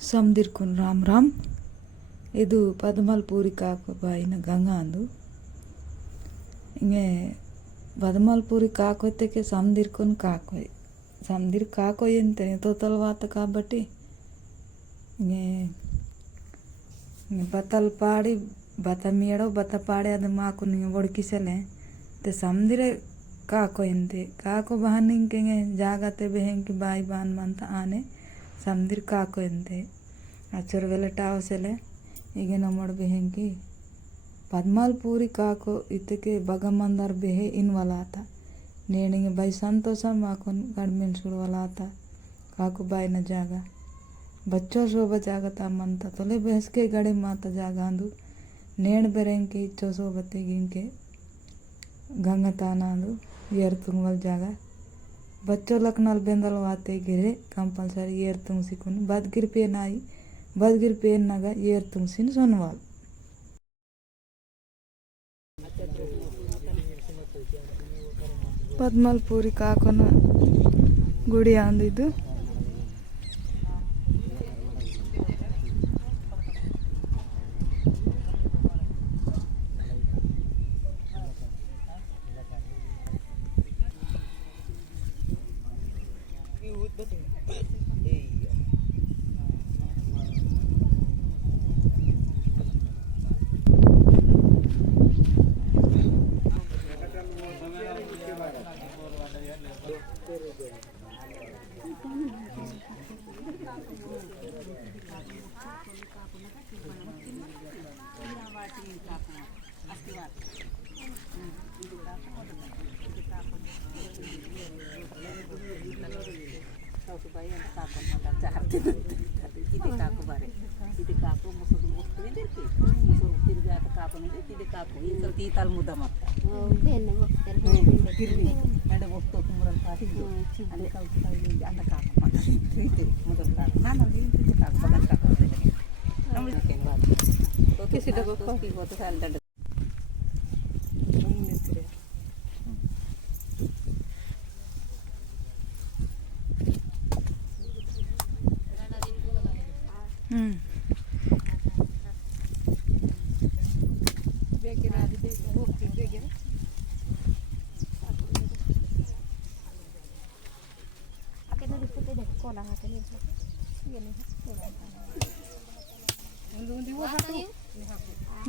ಸಮದಿರ್ಕೊಂಡು ರಾಮ್ ರಾಮ್. ಇದು ಪದಮಲ್ಪೂರಿ ಕಾಕು ಬಾಯಿನ ಗಂಗಾ ಅಂದು ಹಿಂಗೆ ಪದಮಲ್ಪೂರಿ కాకొత్తేకే సమదిర్కొని కాకోయ్ సమదిర్ కాకోయ్ అంతే తోతల వాత కాబట్టి ಬತ್ತಲ್ ಪಾಡಿ ಬತ್ತ ಮೀಡೋ ಬತ್ತ ಪಾಡಿ ಅದು ಮಾಕು ನಿಂಗೆ ಒಡಕಿಸಲೆ ते समदिरे ಕಾಕೋ ಎಂತೆ ಕಾಕೋ ಬಹನ್ ಹಿಂಗೆ ಜಾಗತೆ ಬೆಹೆಂಕಿ ಬಾಯಿ ಬಾನ್ ಮಂತ ಆನೆ समदिर ಕಾಕೋ ಎಂತೆ ಅಚ್ಚರ ವೆಲೆ ಟಾವಸೆಲೆ ಈಗ ನಮ್ಮಡ ಬೆಹೆಂಕಿ ಪದ್ಮಲ್ಪೂರಿ ಕಾಕೋ ಇತ್ತಕ್ಕೆ ಬಗಮಂದರ್ ಬೆಹೆ ಇನ್ವಲಾತ ನೇಣಿಗೆ ಬೈ ಸಂತೋಷ ಮಾಕೊಂಡು ಗಡ್ಮೆನ್ ಸುಡುವಲಾತ ಕಾಕು ಬಾಯಿನ ಜಾಗ ಬಚ್ಚೋ ಶೋಭ ಜಾಗ ತಮ್ಮಂತ ತೊಲೆ ಬೆಹಸ್ಕೆ ಗಡಿ ಮಾತ ಜಾಗ ಅಂದು ನೇಣು ಬೆರೆಂಕಿ ಇಚ್ಚೋ ಶೋಭತೆಗೆ ಹಿಂಗೆ ಗಂಗತಾನ ಅಂದು ಏರ್ ತುಂಗಲ್ ಜಾಗ बच्चों लखनल बेंदल वाते गिरे कंपलसरी ಏರ್ ತುಂಗಿಸಿಕೊಂಡು ಬದ್ಗಿರ್ ಪೇನ್ ಆಯಿ ಬದ್ಗಿರ್ ಪೇನ್ ನಾಗ ಏರ್ ತುಂಗಿಸಿನ ಸೊನ್ವಾಲ್ ಪದ್ಮಲ್ಪೂರಿ ಕಾಕೋನ ಗುಡಿ ಅಂದಿದ್ದು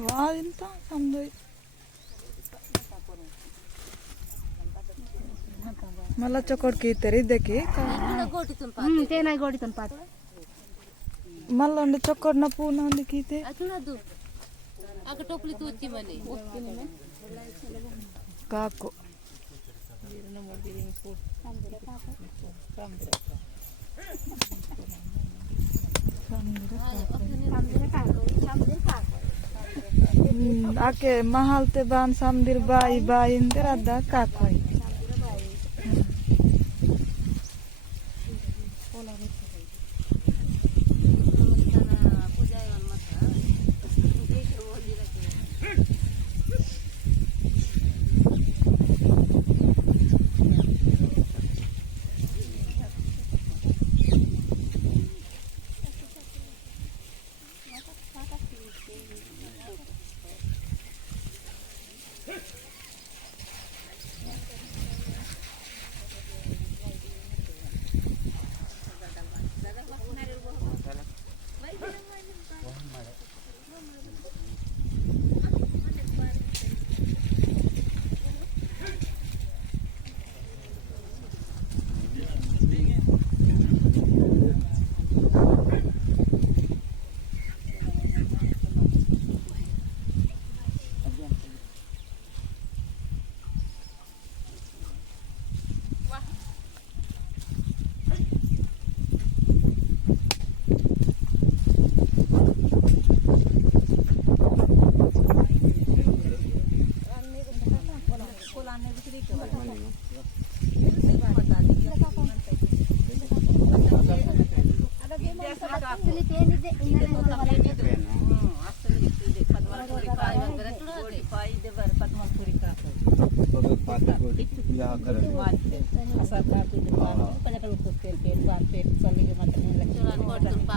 ವಾದಿಂತ ಸಮದೋಯ್ मला चकोड की तरी देखी तेना गोडीतून पाठ मला उंड चकोड ना पूना उंड की ते अग टोपली तू उच्ची मले काको आके महल ते बान समदिर बाई बाई इंदर अद्दा काकोई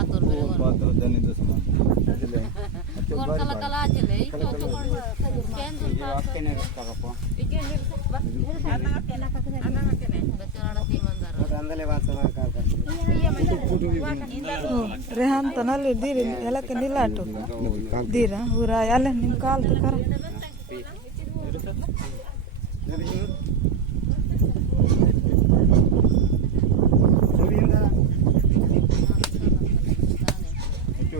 पातोर बेरे वो पात्र जनी तो समान चले अच्छा कोण कला कला आचले तो कोण केन दूर आपके ने रखा कपा इके बच्चाड़ा ती मंदार अंदले वाचना कार रेहान तनाले दीर ಎಲ್ಲ ಕನಿಲಾಟು ದೀರ ಊರ ಎಲ್ಲ ನಿಮ್ಮ ಕಾಲ್ ತಕರ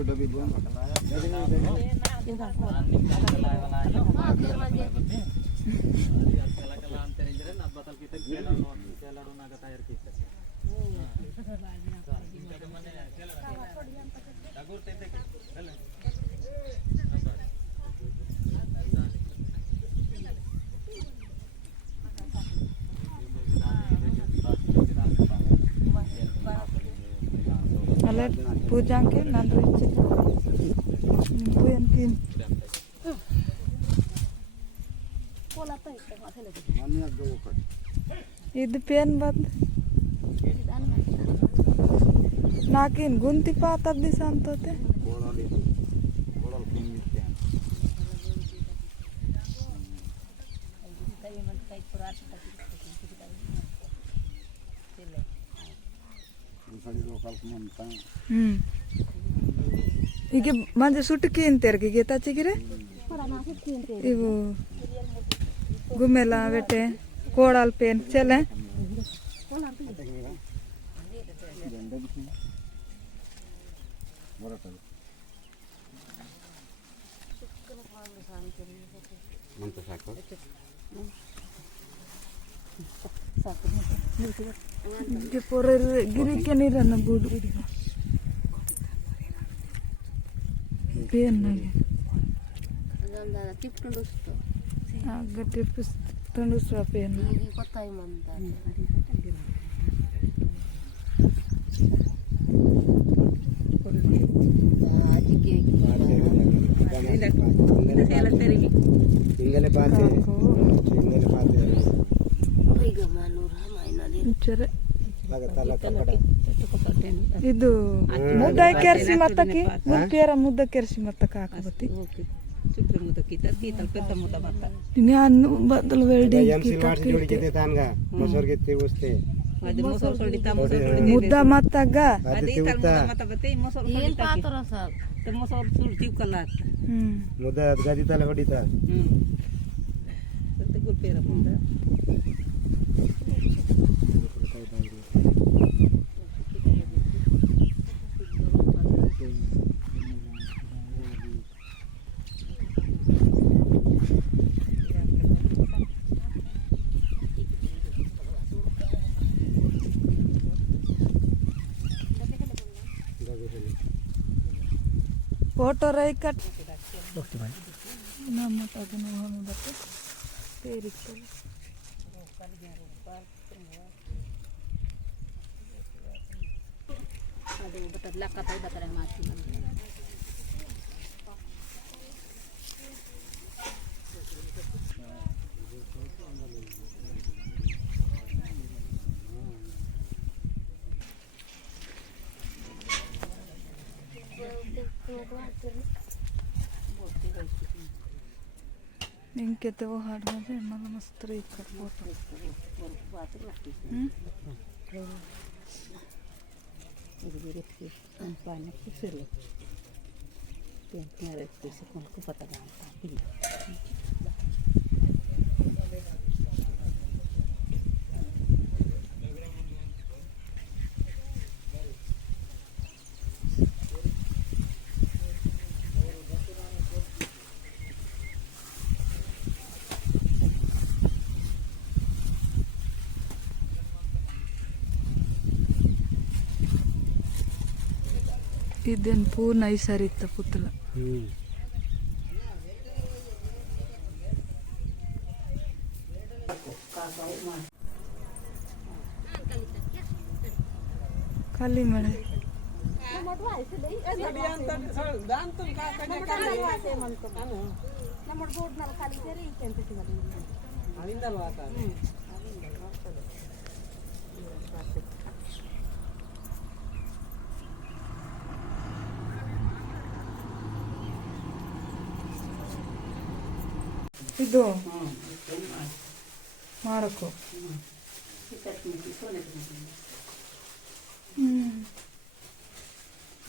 डबी दोन ಅಲ್ಲ ಪೂಜಾಂಕೆ ನಾನು ಇಚ್ಛೆ ನಿಂಪು ಎಂತೀನಿ ಇದು ಪೇನ್ ಬಂದು ನಾಕೇನು ಗುಂತಿ ಪಾತದ ದಿವಸ ಅಂತೋತೆ ಈಗ ಮಂಜೆ ಸುಟ್ಟಕ್ಕೆ ಅಂತಾರ್ಗೆ ತಚ್ಚಿಗಿರೆ ಇವು ಗುಮ್ಮೆಲ್ಲ ಬೆಟ್ಟೆ ಕೋಡಾಲ್ ಪೇನ್ ಚೆಲೆ ಗಿರಿಕೆ ನೀರನ್ನ ಬೂಡು ಪೇನ್ ತಿಪ್ಕೊಂಡು ಆಗ ಟಿಪ್ಸ್ ತಂಡುಸ್ರ ಪೇನ್ ಗೊತ್ತಾಯಿ ಮಂದ इंगले पाते इंगले पाते ಈಗ ಮಾನೂರ ಮೈನಲ್ಲಿ ಚರೆ लगता कपड़ा ಇದು ಮುದ್ದ ಕೆರ್ಸಿ ಮತ್ತಕ್ಕೆ ಮುದ್ದೇರ ಮುದ್ದ ಕೆರ್ಸಿ ಮತ್ತಕ್ಕೆ ಹಾಕಬತ್ತಿ ಚಿತ್ರ ಮುದ್ದ ಕೀತಲ್ ಪೆದ್ದ ಮುದ್ದ ಮತ್ತ ನಾನು ಬದಲು ವೆಲ್ಡಿಂಗ್ एमसी वाट से जोड़ी के तानगा मसोर के ते उसते ಅದು ಮೊಸರು ಸೊಡಿತಾ ಮೊಸರು ಮುದ್ದ ಮತ್ತಗ ಅದೇ ತಲ್ ಮುದ್ದ ಮತ್ತ ಬತ್ತೆ ಮೊಸರು ಏನ್ ಸೊಡಿತಾ ಪಾತ್ರ ಸರ್ ಮೊಸರು ಸುಳ್ತೀವ್ ಕಲ್ಲಾತ मुद्दा गादी ताले ಹೊಡಿತಾ ಅಂತ ಗುರ್ಪೇರ ಮುದ್ದ ಫೋಟೋ ರೈ ಕಟ್ ನಮ್ಮ ಅದನ್ನು ಹೋಗೋದಕ್ಕೆ ಸೇರಿರ್ತದೆ ಅದು ಬರ್ತದೆ ಲೆಕ್ಕ ತೈ ಬರ್ತಾರೆ ಮಾಡ್ತೀನಿ ನಿಂಗೆ ತೆಗೋ ಹಾಡು ಮಾಡಿದ್ರೆ मला मस्त रही कर फोटो ಇದೇನು ಪೂರ್ಣ ಈ ಸರಿ ಇತ್ತ ಪುತ್ತಲ ಖಾಲಿ ಮಳೆ ಇದು ಹ್ಞೂ ಇದಕ್ಕೆ ಮಾಡಿ ಮಾಡಕು ಚಟ್ನಿ ಸೋನೆ ಹ್ಞೂ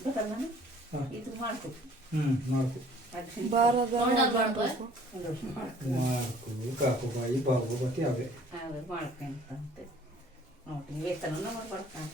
ಗೊತ್ತಲ್ಲ ಇದು ಮಾಡ್ಕೊ ಮಾಡ್ಕೊ ಬಾರದ ಮಾಡ್ಕೊ. ಮಾಡ್ಕೊ ಕಾಕು ಬಾಯಿ ಬಾಬು ಬತ್ತಿ ಅವೇ ಮಾಡ್ಕೊಂತ ನೋಡಿ ವೇತನ ಮಾಡ್ಕೊಡ್ತಾನೆ